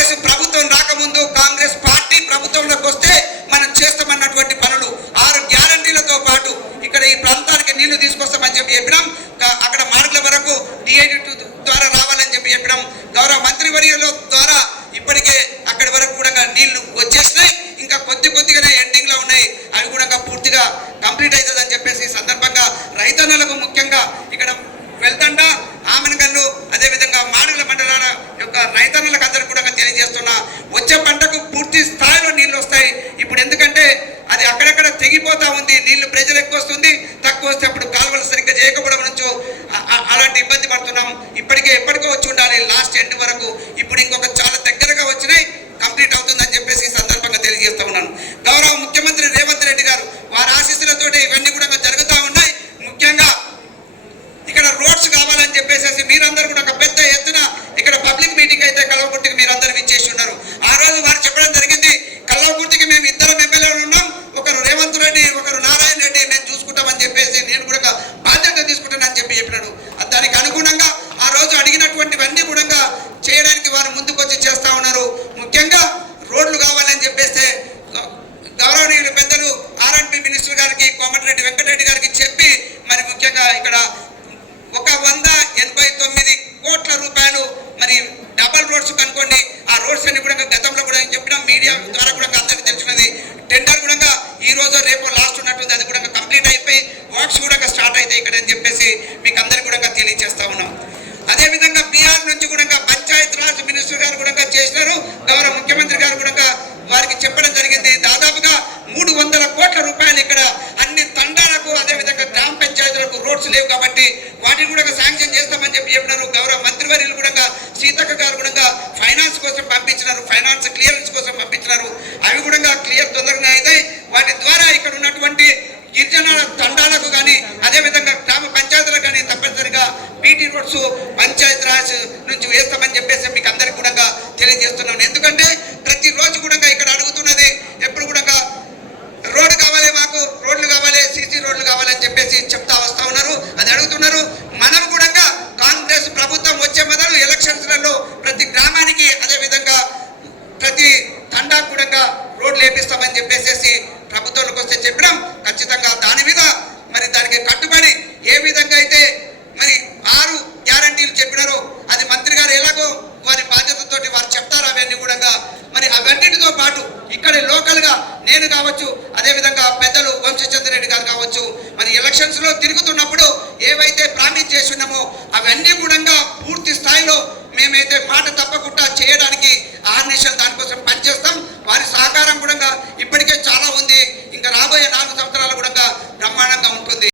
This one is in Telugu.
కాంగ్రెస్ ప్రభుత్వం రాకముందు కాంగ్రెస్ పార్టీ ప్రభుత్వంలోకి వస్తే మనం చేస్తామన్నటువంటి పనులు 6 గ్యారంటీలతో పాటు ఇక్కడ ఈ ప్రాంతానికి నీళ్లు తీసుకొస్తామని చెప్పినాం. అక్కడ మార్గల వరకు DID ద్వారా రావాలని చెప్పినాం. గౌరవ మంత్రివర్యుల ద్వారా ఇప్పటికే అక్కడి వరకు కూడా నీళ్లు వచ్చేసినాయి. ఇంకా కొద్దిగానే ఎండింగ్ లో ఉన్నాయి. అవి కూడా పూర్తిగా కంప్లీట్ అవుతుందని చెప్పేసి ఈ సందర్భంగా రైతన్నలకు ముఖ్యంగా ఇక్కడ వెళ్తండా ఆమెనగల్లు అదేవిధంగా మాడుగుల మండలాల యొక్క రైతన్నలకు అందరూ కూడా తెలియజేస్తున్నా, వచ్చే పంటకు పూర్తి స్థాయిలో నీళ్లు వస్తాయి. ఇప్పుడు ఎందుకంటే అది అక్కడక్కడ తెగిపోతా ఉంది, నీళ్లు ప్రెజర్ ఎక్కువ వస్తుంది, తక్కువ వస్తే అప్పుడు కాలువలు సరిగ్గా చేయకపోవడం నుంచి అలాంటి ఇబ్బంది పడుతున్నాం. ఎప్పటికో వచ్చి ఉండాలి లాస్ట్ ఎండ్ వరకు. ఇప్పుడు ఇంకొక చాలా దగ్గరగా వచ్చినాయి, కంప్లీట్ అవుతుందని చెప్పేసి ఈ సందర్భంగా తెలియజేస్తా ఉన్నాను. గౌరవ ముఖ్యమంత్రి రేవంత్ రెడ్డి గారు వారి ఆశీస్సులతోటి ఇవన్నీ కూడా జరుగుతూ ఉన్నాయి. ముఖ్యంగా ఇక్కడ రోడ్స్ కావాలని చెప్పేసి మీరందరూ కూడా ఒక పెద్ద ఎత్తున ఇక్కడ పబ్లిక్ మీటింగ్ అయితే కల్వకుర్తికి మీరందరూ ఇచ్చేసి ఉన్నారు. ఆ రోజు వారు చెప్పడం జరిగింది, కల్వకుర్తికి మేము 2 ఎమ్మెల్యేలు ఉన్నాం, ఒకరు రేవంత్ రెడ్డి ఒకరు నారాయణ రెడ్డి, మేము చూసుకుంటామని చెప్పేసి నేను కూడా బాధ్యత తీసుకుంటానని చెప్పినాడు. దానికి అనుగుణంగా ఆ రోజు అడిగినటువంటివన్నీ కూడా చేయడానికి వారు ముందుకొచ్చి చేస్తా ఉన్నారు. ముఖ్యంగా రోడ్లు కావాలని చెప్పేస్తే గౌరవనీయులు పెద్దలు R&B మినిస్టర్ గారికి కోమటిరెడ్డి వెంకటరెడ్డి గారికి చెప్పి మరి ముఖ్యంగా ఇక్కడ 189 కోట్ల రూపాయలు మరి డబల్ రోడ్స్ కనుకోండి. ఆ రోడ్స్ అన్ని కూడా గతంలో కూడా చెప్పిన మీడియా ద్వారా కూడా అందరికీ తెలిసినది. టెండర్ కూడా ఈ రోజు రేపు లాస్ట్ ఉన్నట్టుంది, అది కూడా కంప్లీట్ అయిపోయి వర్క్స్ కూడా స్టార్ట్ అవుతాయి ఇక్కడ అని చెప్పేసి మీకు అందరికీ కూడా తెలియజేస్తా ఉన్నాం. అదేవిధంగా బీహార్ నుంచి కూడా పంచాయత్ రాజ్ మినిస్టర్ గారు కూడా చేసినారు. గౌరవ ముఖ్యమంత్రి గారు కూడా వారికి చెప్పడం జరిగింది. దాదాపుగా 300 కోట్ల రూపాయలు ఇక్కడ అన్ని తండాలకు అదేవిధంగా గ్రామ పంచాయతీలకు రోడ్స్ లేవు కాబట్టి వాటిని కూడా శాంక్షన్ చేస్తామని చెప్పినారు. గౌరవ మంత్రివర్యులు కూడా సీతక్క గారు కూడా ఫైనాన్స్ కోసం పంపించినారు, ఫైనాన్స్ క్లియరెన్స్ కోసం పంపించినారు. అవి కూడా క్లియర్ తొందరగా అవుతాయి. వాటి ద్వారా ఇక్కడ ఉన్నటువంటి గిరిజన తండాలకు కానీ అదేవిధంగా గ్రామ పంచాయతీలకు కానీ తప్పనిసరిగా బీటీ రోడ్స్ పంచాయత్ రాజ్ నుంచి వేస్తామని చెప్పేసి మీకు అందరికీ కూడా తెలియజేస్తున్నాను. ఎందుకంటే ప్రతిరోజు కూడా ఇక్కడ అడుగుతున్నది ఎప్పుడు కూడా రోడ్డు కావాలి, మాకు రోడ్లు కావాలి, సీసీ రోడ్లు కావాలని చెప్పేసి చెప్తా వస్తా ఉన్నారు. అది అడుగుతున్నారు. మనం కూడా కాంగ్రెస్ ప్రభుత్వం వచ్చే మొదలు ఎలక్షన్స్లలో ప్రతి గ్రామానికి అదేవిధంగా ప్రతి తండా కూడా రోడ్లు వేపిస్తామని చెప్పేసి ప్రభుత్వంలోకి వస్తే చెప్పినాం. ఖచ్చితంగా దాని మీద మరి దానికి కట్టుబడి ఏ విధంగా అయితే మరి 6 గ్యారంటీలు చెప్పినారో అది మంత్రి గారు ఎలాగో వారి బాధ్యతతోటి వారు చెప్తారు. అవన్నీ కూడా మరి అవన్నిటితో పాటు ఇక్కడ లోకల్ గా నేను కావచ్చు, అదేవిధంగా పెద్దలు వంశచంద్ర రెడ్డి గారు కావచ్చు, మరి ఎలక్షన్స్ లో తిరుగుతున్నప్పుడు ఏవైతే ప్రామిస్ చేసి ఉన్నామో అవన్నీ కూడా పూర్తి స్థాయిలో మేమైతే మాట తప్పకుండా చేయడానికి ఆర్నిషల్ దానికోసం పనిచేస్తాం. వారి సహకారం కూడా ఇప్పటికే చాలా ఉంది. ఇంకా రాబోయే 4 సంవత్సరాలు కూడా బ్రహ్మాండంగా ఉంటుంది.